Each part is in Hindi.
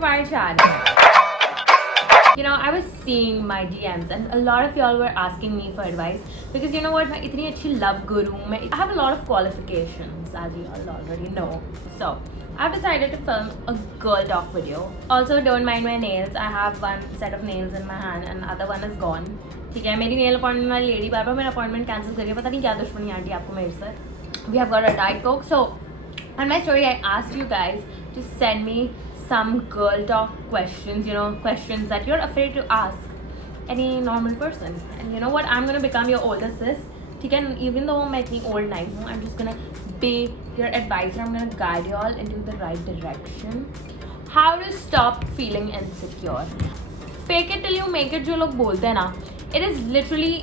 my channel. You know, I was seeing my DMs and a lot of y'all were asking me for advice because you know what, मैं इतनी अच्छी love guru हूँ, I have a lot of qualifications as you all already know. So I've decided to film a girl talk video. Also don't mind my nails. I have one set of nails in my hand and other one is gone. ठीक है, मेरी nail appointment वाली lady बार बार मेरा appointment cancel करिए, पता नहीं क्या दुश्मनी आंटी आपको मेरे से. We have got a diet coke. So on my story I asked you guys to send me some girl talk questions, you know, questions that you're afraid to ask any normal person. And you know what, I'm gonna become your older sis, ठीक है, even though मैं इतनी old नहीं हूँ, I'm just gonna be your advisor. I'm gonna guide you all into the right direction. How to stop feeling insecure. Fake it till you make it जो लोग बोलते हैं ना, it is literally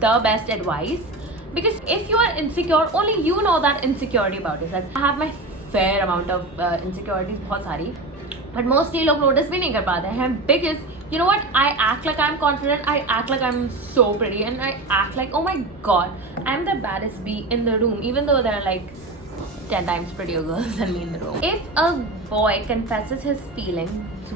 the best advice because if you are insecure, only you know that insecurity about yourself. I have my fair amount of insecurities, बहुत सारी, but mostly लोग notice भी नहीं कर पाते हैं because you know what, I act like I'm confident, I act like I'm so pretty and I act like, oh my god, I'm the baddest bee in the room even though there are like 10 times prettier girls than me in the room. If a boy confesses his feelings,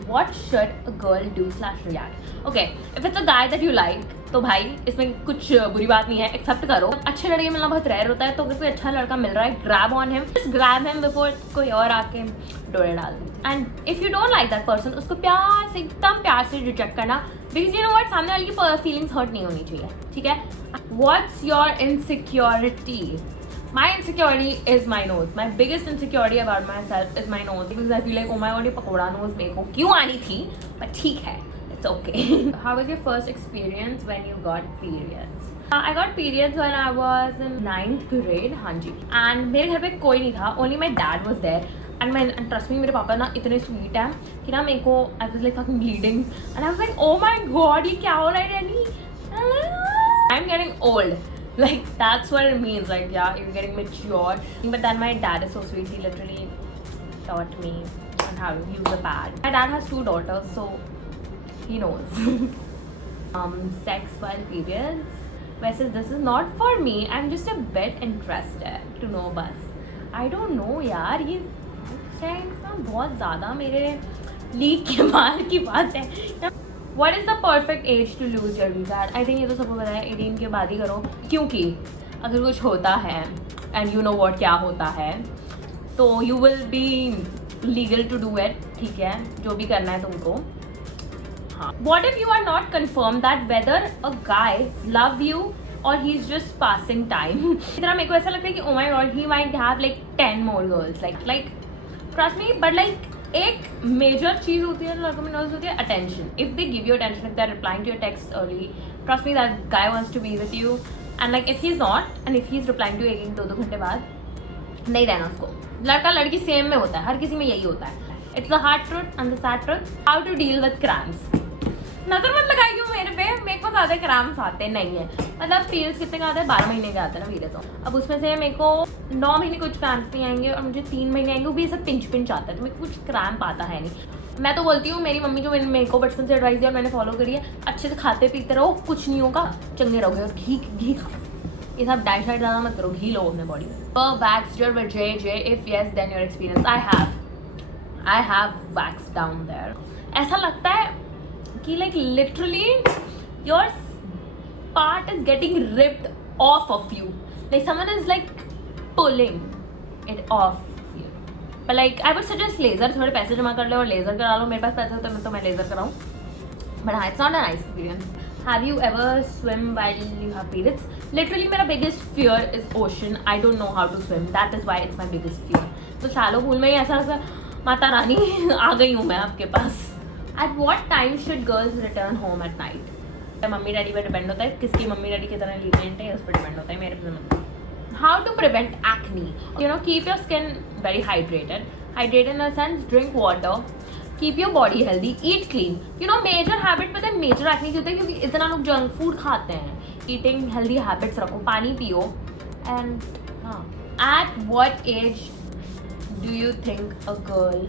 what should a girl do / react? Okay, if it's a guy that you like, तो भाई इसमें कुछ बुरी बात नहीं है, एक्सेप्ट करो. अच्छे लड़के मिलना बहुत रेयर होता है, तो अगर कोई अच्छा लड़का मिल रहा है, grab on him, just grab him before कोई और आके डोरे डाल दे. And if you don't like that person, उसको प्यार से, एकदम प्यार से रिजेक्ट करना, बिकॉज यू नो व्हाट, सामने वाले की फीलिंग्स हर्ट नहीं होनी चाहिए, ठीक है. What's your insecurity? My insecurity is my nose. My biggest insecurity about myself is my nose because I feel like, oh my god, ये पकोड़ा nose मेरे को क्यों आनी थी? But ठीक है, it's okay. How was your first experience when you got periods? I got periods when I was in 9th grade, हाँ जी. And मेरे घर पे कोई नहीं था, only my dad was there. And trust me, मेरे पापा ना इतने sweet हैं कि ना मेरे को, I was like fucking bleeding and I was like, oh my god, ये क्या हो रहा है Danny? I'm getting old. Like that's what it means, like yeah, you're getting mature. But then my dad is so sweet, he literally taught me on how to use a pad. My dad has 2 daughters, so he knows. Sex while periods, वैसे this is not for me, I'm just a bit interested to know बस. I don't know यार, ये बहुत ज़्यादा मेरे लीक के मार की बात है. What is the perfect age to lose your visa? I think ये तो सबको पता है, 18 के बाद ही करो, क्योंकि अगर कुछ होता है and you know what क्या होता है, तो you will be legal to do it, ठीक है, जो भी करना है तुमको. हाँ. What if you are not confirmed that whether a guy love you or he's just passing time? इतना मेरे को ऐसा लगता है कि oh my god, he might have like 10 more girls, like trust me, but like एक मेजर चीज़ होती है लड़कों में नोटिस होती है attention. If they give you attention, if they are replying to your text early, trust me that guy wants to be with you. And like if he is not and if he is replying to एक 2 घंटे बाद, नहीं रहना उसको. लड़का लड़की सेम में होता है, हर किसी में यही होता है. It's the hard truth and the sad truth. How to deal with cramps. नजर मत लगाइए मेरे पे, मेरे को ज़्यादा क्रैम्प्स आते नहीं है. मतलब पीरियड्स कितने का आता है, 12 महीने का आता है ना मेरे तो. अब उसमें से मेरे को 9 महीने कुछ क्रैम्प्स नहीं आएंगे और मुझे 3 महीने आएंगे, वो भी ऐसा पिंच आता है, तो मेरे को कुछ क्रैम्प आता है नहीं. मैं तो बोलती हूँ, मेरी मम्मी जो मेरे को बचपन से एडवाइस दिया और मैंने फॉलो करी है, अच्छे से खाते पीते रहो, कुछ नहीं होगा, चंगे रहोगे. और घी खाओ, ये सब डाइट शाइट ज़्यादा मत करो, घी लो अपने बॉडी में. Wax your JJ, if yes then your experience. I have wax down there. ऐसा लगता है कि like literally your part is getting ripped off of you, like someone is like pulling it off you. But like I would suggest laser. थोड़े पैसे जमा कर लो और लेज़र करा लो. मेरे पास पैसे होते हैं तो मैं लेज़र कराऊँ, but हाँ, it's not a nice experience. Have you ever swim while you have periods? Literally मेरा biggest fear is ocean. I don't know how to swim. That is why it's my biggest fear. तो shallow pool में ही ऐसा लगता है माता रानी आ गई हूँ मैं आपके पास. At what time should girls return home at night? Mummy daddy पे डिपेंड होता है, किसकी मम्मी डैडी की तरह लीनिएंट है उस पर डिपेंड होता है, मेरे पे मतलब. How to prevent acne? You know, keep your skin very hydrated. Hydrated in a sense, drink water. Keep your body healthy. Eat clean. You know, major habit पता है major acne क्यों होता है, क्योंकि इतना लोग जंक फूड खाते हैं. Eating healthy habits रखो, पानी पियो. And हाँ, at what age do you think a girl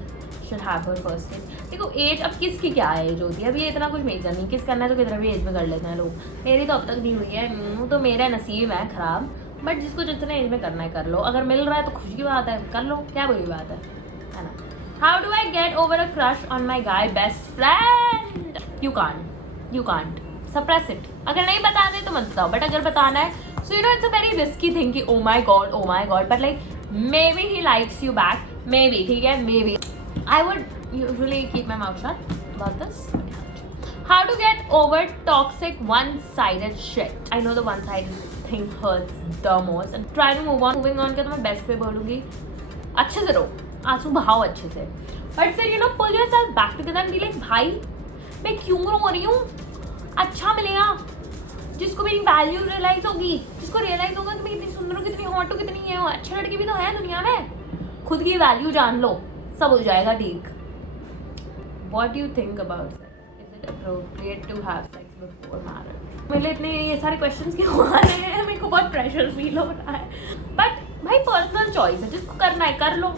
should have her first kiss? देखो एज, अब किसकी क्या एज होती है, अभी ये इतना कुछ मेजर नहीं. किस करना है तो कितना भी एज में कर लेते हैं लोग. मेरी तो अब तक नहीं हुई है, तो मेरा नसीब है ख़राब. बट जिसको जितने एज में करना है कर लो. अगर मिल रहा है तो खुशी की बात है, कर लो, क्या बुरी बात है ना. How do I get over a crush on my guy best friend? You can't. Suppress it. अगर नहीं बताना है तो मत बताओ, but अगर बताना है, so you know it's a very risky thing कि oh my god, but like maybe he likes you back, maybe, ठीक है, maybe. I would usually keep my mouth shut about this. How to get over toxic one-sided shit? I know the one-sided thing hurts the most and try to move on. Moving on क्या तो मैं best way बोलूँगी, अच्छे से रहो, आंसू बहाओ अच्छे से, but फिर you know pull yourself back together and be like भाई मैं क्यों रो रही हूँ, अच्छा मिलेगा, जिसको मेरी वैल्यू रियलाइज होगी, जिसको रियलाइज होगा कि मैं कितनी सुंदर हूँ, कितनी हॉट हूँ, कितनी ये हूँ, अच्छे लड़के भी तो हैं दुनिया में, खुद की वैल्यू जान लो, सब हो जाएगा ठीक. What do you think about sex? Is it appropriate to have sex before marriage? मेरे इतने ये सारे क्वेश्चंस क्यों आ रहे हैं, मेरे को बहुत प्रेशर फील हो रहा है, बट भाई पर्सनल चॉइस है, जिसको करना है कर लो,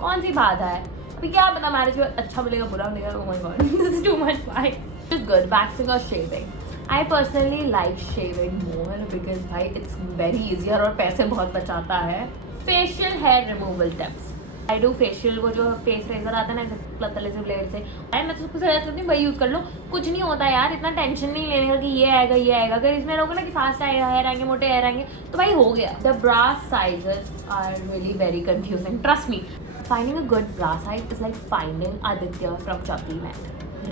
कौन सी बात है, अभी क्या पता मैरिज में अच्छा मिलेगा बुरा मिलेगा. Oh my god, this is too much. Why? It's good, waxing or shaving. I personally like shaving more because भाई it's very easier और पैसे बहुत बचाता है. Facial hair removal tips. I do facial, वो जो फेस रेजर आता है ना ऐसे पतले से ब्लेड से, मैं तो सबको सजेस्ट करती हूँ भाई यूज़ कर लो, कुछ नहीं होता यार, इतना टेंशन नहीं लेने का कि ये आएगा. अगर इसमें रहोगे ना कि फास्ट आएगा, हेयर आएंगे, मोटे हेयर आएंगे, तो भाई हो गया. The bra sizes are really very confusing. Trust me, finding a good bra size is like finding Aditya from Chubby Man.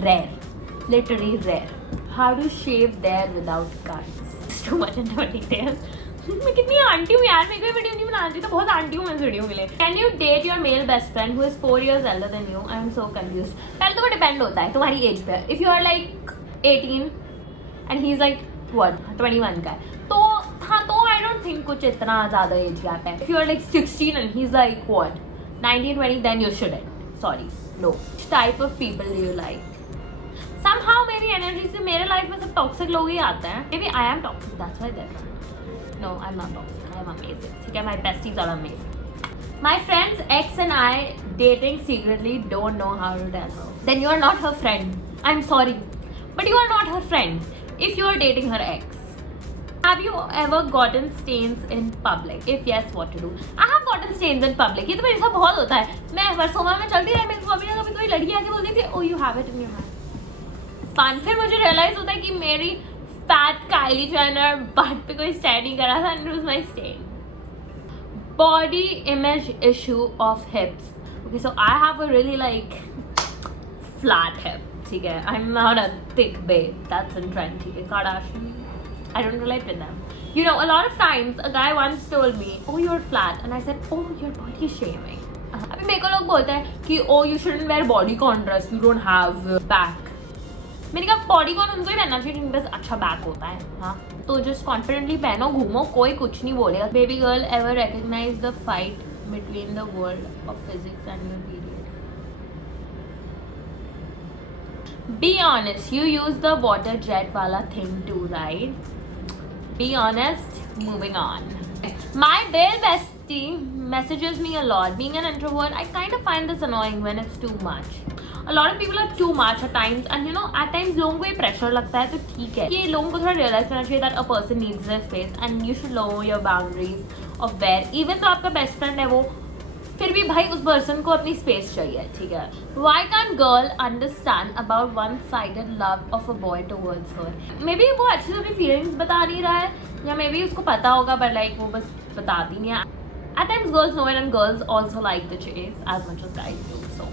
Rare. Literally rare. How to shave there without cuts? It's too much into detail. मैं कितनी आंटी हूँ यार, मेरे को वीडियो नहीं बनाती तो बहुत आंटी हूँ मैं इस वीडियो के लिए. Can you date your male best friend who is 4 years elder than you? I am so confused. पहले तो वो डिपेंड होता है तुम्हारी एज पे. If you are like 18 and he is like what 21 का है, तो हाँ तो I don't think कुछ इतना ज़्यादा एज गैप है. If you are like 16 and he is like what 19 20, then you shouldn't. Sorry, no. Which type of people do you like? Somehow मेरी एनर्जी से मेरे लाइफ में सब टॉक्सिक लोग ही आते हैं. Maybe I am toxic, that's why they're. No, I'm not toxic. I'm amazing. ठीक है, my besties are amazing. My friend's ex and I dating secretly, don't know how to tell her. Then you are not her friend. I'm sorry, but you are not her friend if you are dating her ex. Have you ever gotten stains in public? If yes, what to do? I have gotten stains in public. ये तो मेरे साथ बहुत होता है. मैं वर्सोवा में चलती रही, मेरे को कभी ना कभी कोई लड़की आके बोलती थी, oh you have it in your hand. Fun. फिर मुझे रियलाइज होता है कि मेरी फैट काइली जेनर बट पे कोई स्टैंड नहीं करा था and it was my stain. Body image issue of hips. Okay, so I have a really like flat hip. ठीक है, I'm not a thick babe. That's in trend. ठीक है, Kardashian. I don't relate with them. You know, a lot of times a guy once told me, oh you're flat, and I said, oh you're body shaming. अभी मेरे को लोग बोलते हैं कि oh you shouldn't wear body contrast, you don't have back. मैंने कहा बॉडी कॉन उनको ही पहनना चाहिए जिनके पास अच्छा बैक होता है. हाँ तो जस्ट कॉन्फिडेंटली पहनो, घूमो, कोई कुछ नहीं बोलेगा. Baby girl ever recognize the fight between the world of physics and your period? Be honest, you use the water jet वाला thing too right? Be honest, moving on. My bell bestie messages me a lot. Being an introvert, I kind of find this annoying when it's too much. A lot of people are too much at times, and you know at times लोगों को ये pressure लगता है, तो ठीक है, ये लोगों को थोड़ा realize करना चाहिए that a person needs their space and you should know your boundaries of where, even तो आपका best friend है वो, फिर भी भाई उस person को अपनी space चाहिए. ठीक है. Why can't girl understand about one-sided love of a boy towards her? Maybe वो अच्छे से अपनी feelings बता नहीं रहा है, या maybe उसको पता होगा but like वो बस बताती नहीं है. At times girls know it and girls also like the chase as much as guys do, so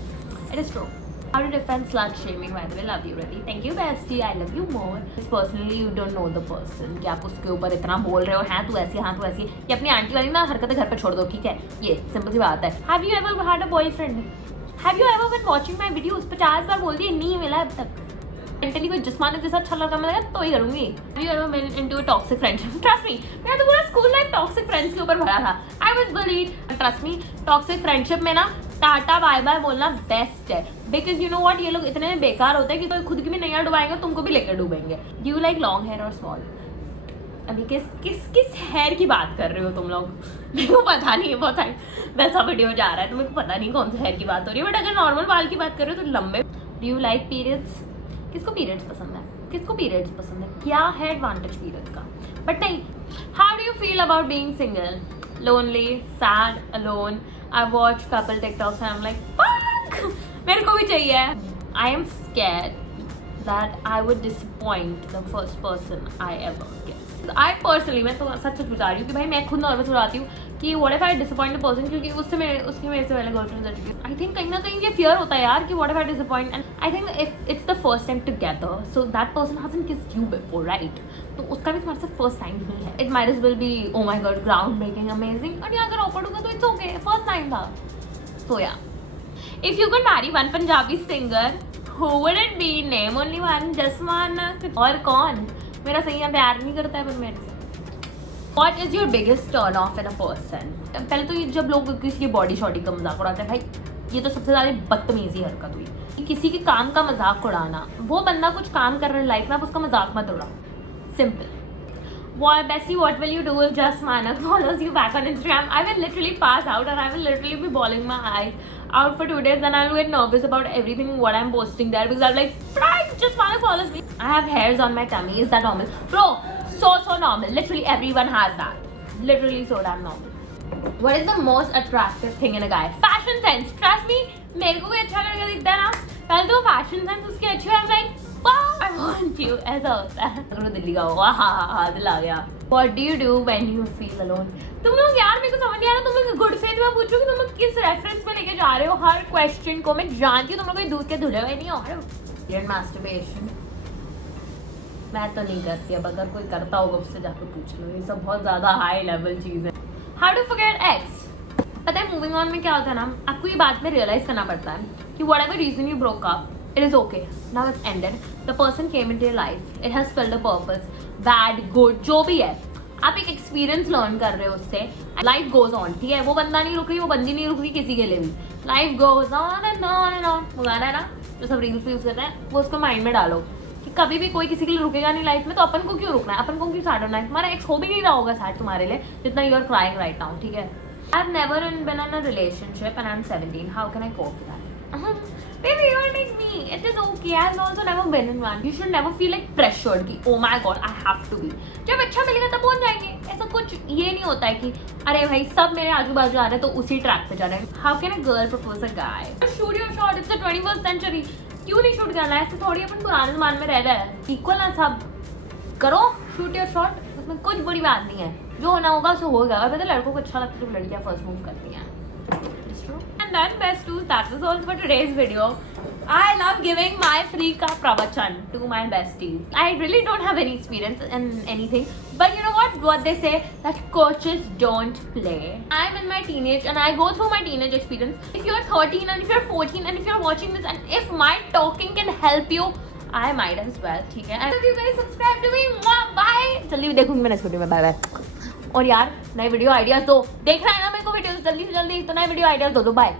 it is true. How to defend slut shaming? By the way, love you really. Thank you bestie, I love you more. Personally you don't know the person कि आप उसके ऊपर इतना बोल रहे हो, हाँ तू ऐसी, हाँ तू ऐसी. ये अपनी आंटी वाली ना हरकतें घर पे छोड़ दो, ठीक है, ये सिंपल सी बात है. Have you ever had a boyfriend? Have you ever been watching my videos? 50 बार बोल दिए, नहीं मिला अब तक. मेंटली कोई जिस्मानी जैसा अच्छा लड़का मिलेगा तो ही करूंगी. Have you ever been into a toxic friendship? Trust me, मेरा तो पूरा स्कूल लाइफ टॉक्सिक फ्रेंड्स के ऊपर भरा था. I was bullied. Trust me, toxic friendship में ना टाटा बाय बाय बोलना बेस्ट है. बिकॉज यू नो व्हाट, ये लोग इतने बेकार होते हैं कि कोई खुद की भी नैया डुबाएंगे, तुमको भी लेकर डूबेंगे. Do you like long hair और स्मॉल? अभी किस हेयर की बात कर रहे हो तुम लोग? मेरे को पता नहीं है, बहुत टाइम वैसा वीडियो जा रहा है तो मेरे को पता नहीं कौन सा हेयर की बात हो रही है, बट अगर नॉर्मल बाल की बात कर रहे हो तो लंबे. Do you like periods? किसको पीरियड्स पसंद है? किसको पीरियड्स पसंद है? क्या है एडवांटेज पीरियड्स का? बट नहीं. How do you feel about being single? Lonely, sad, alone. I watch couple TikToks and I'm like, fuck! मेरे को भी चाहिए. I am scared that I would disappoint the first person I ever kiss. I personally, मैं तो सच बता रही हूँ कि भाई मैं खुद नर्वस हो जाती हूँ कि what if I disappoint a person, क्योंकि उसके मेरे से पहले गर्लफ्रेंड हो चुकी है. I think कहीं ना कहीं ये fear होता है यार कि what if I disappoint, and I think if it's the first time together, so that person hasn't kissed you before, right? तो उसका भी तुम्हारे साथ first time ही है. It might as well be oh my god groundbreaking amazing, और अगर awkward होगा तो it's okay, first time था. So yeah, if you could marry one Punjabi singer, who would it be? Name only one, just one. और कौन? मेरा सही है, प्यार नहीं करता है पर मेरे से. What is your biggest turn off in a person? पहले तो ये जब लोग किसी की बॉडी शॉडी का मजाक उड़ाते हैं, भाई ये तो सबसे ज़्यादा बदतमीजी हरकत हुई कि किसी के काम का मजाक उड़ाना. वो बंदा कुछ काम कर रहा है लाइफ में, आप उसका मजाक मत उड़ाओ. Simple. Bestie, what will you do if just Manak follows you back on Instagram? I will literally pass out and I will literally be bawling my eyes out for 2 days. Then I'll get nervous about everything what I'm posting there because I'm like, Frank, just Manak follows me. I have hairs on my tummy. Is that normal? Bro, so normal. Literally everyone has that. Literally so damn normal. What is the most attractive thing in a guy? Fashion sense. Trust me, मेरे को भी अच्छा लड़का दिखता है ना. पहले तो fashion sense उसकी अच्छी है. I'm like, wow, I want you. ऐसा होता है. अगर वो दिल्ली का होगा, हाँ दिल आ गया. What do you do when you feel alone? तुम लोग यार मेरे को समझ नहीं आ रहा. तुम लोग गुड फेथ में पूछो कि तुम लोग किस रेफरेंस में लेके जा रहे हो हर क्वेश्चन को. मैं जानती हूँ तुम लोग कोई दूध के धुले हुए नहीं हो रहे हो. Masturbation मैं तो नहीं करती. अब अगर कोई करता होगा उससे जाकर पूछ लो. ये सब बहुत ज़्यादा हाई लेवल चीज़ है. How to forget ex? पता है मूविंग ऑन में क्या होता है ना, आपको ये बात में रियलाइज करना पड़ता है कि whatever reason you broke up, it is okay. Now it's ended. The person came into your life. It has filled a purpose. Bad, good, जो भी है. आप एक एक्सपीरियंस लर्न कर रहे हो उससे. Life goes on. ठीक है, वो बंदा नहीं रुक रही, वो बंदी नहीं रुक रही किसी के लिए भी. Life goes on and on and on. वो गाना है ना जो सब रील्स पे यूज करते हैं, वो उसको माइंड में डालो कि कभी भी कोई किसी के लिए रुकेगा नहीं लाइफ में, तो अपन को क्यों रुकना है, अपन को क्यों सैड होना है. तुम्हारा एक्स हो भी नहीं रहा होगा सैड तुम्हारे लिए जितना you are crying right now. ठीक है. I have never been in a relationship and I'm 17. How can I cope with that? Baby, you're like me. It is okay. I have also never been in one. You should never feel like pressured कि oh my god I have to be. जब अच्छा मिलेगा तब पहुंच जाएंगे. ऐसा कुछ ये नहीं होता है कि अरे भाई सब मेरे आजू बाजू आ रहे हैं तो उसी ट्रैक पे जाना है. How can a girl propose a guy? Shoot your shot. It's the 21st century. क्यों नहीं शूट करना है? ऐसे थोड़ी अपन पुराने जमाने में रह रहे हैं. इक्वल ना सब करो. Shoot your shot. उसमें कुछ बुरी बात नहीं है. जो होना होगा सो होगा. और पता लड़कों को अच्छा लगता है जब लड़कियां फर्स्ट मूव करती हैं. And then best tools, that was all for today's video. I love giving my free ka pravachan to my besties. I really don't have any experience in anything, but you know what they say, that coaches don't play. I'm in my teenage and I go through my teenage experience. If you're 13 and if you're 14 and if you're watching this and if my talking can help you, I might as well. ठीक है. And if you guys subscribe to me, bye. जल्दी देखूंगी मैं नेक्स्ट वीडियो में. Bye bye. और यार नए वीडियो आइडियाज दो. देख रहा है ना मेरे को वीडियोस जल्दी से जल्दी, तो नए वीडियो आइडियाज दो. बाय.